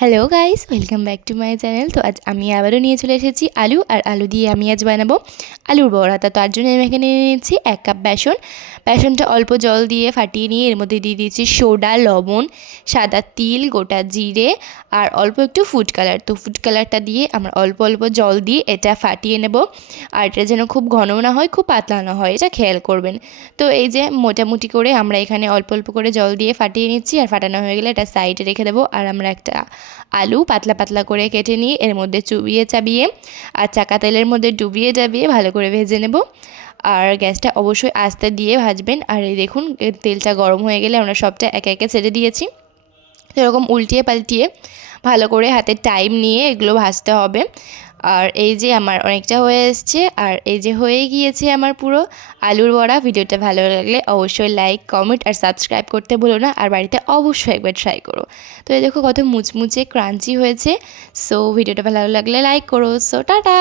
Hello guys, welcome back to my channel. তো আজ আমি আবারও নিয়ে চলে এসেছি আলু, আর আলু দিয়ে আমি আজ বানাবো আলুর বড়া। তার জন্য আমি এখানে নিয়ে নিয়েছি 1 কাপ বেসন। বেসনটা অল্প জল দিয়ে ফাটিয়ে নিয়ে এর মধ্যে দিয়ে দিয়েছি সোডা, লবণ, সাদা তিল, গোটা জিরে আর অল্প একটু ফুড কালার। তো ফুড কালারটা দিয়ে আমরা অল্প অল্প জল দিয়ে এটা ফাটিয়ে নেব। আর এটা যেন খুব ঘন না হয়, খুব পাতলা না হয়, এটা খেয়াল করবেন। তো এই যে মোটামুটি করে আমরা এখানে অল্প অল্প করে জল দিয়ে ফাটিয়ে নিচ্ছি। আর ফাটানো হয়ে গেলে এটা সাইডে রেখে দেবো। আর আমরা একটা আলু পাতলা পাতলা করে কেটে নিয়ে এর মধ্যে চুবিয়ে চাবিয়ে আর চাকা তেলের মধ্যে ডুবিয়ে ডাবিয়ে ভালো করে ভেজে নেব। আর গ্যাসটা অবশ্যই আস্তে দিয়ে ভাজবেন। আর এই দেখুন, তেলটা গরম হয়ে গেলে আমরা সবটা একে একে ছেড়ে দিয়েছি। এরকম উল্টিয়ে পাল্টিয়ে ভালো করে হাতে টাইম নিয়ে এগুলো ভাজতে হবে। আর এই যে আমার অনেকটা হয়ে এসছে, আর এই যে হয়ে গিয়েছে আমার পুরো আলুর বড়া। ভিডিওটা ভালো লাগলে অবশ্যই লাইক, কমেন্ট আর সাবস্ক্রাইব করতে ভুলো না। আর বাড়িতে অবশ্যই একবার ট্রাই করো। তো এই দেখো কত মুচমুচে ক্রাঞ্চি হয়েছে। সো ভিডিওটা ভালো লাগলে লাইক করো। So tata.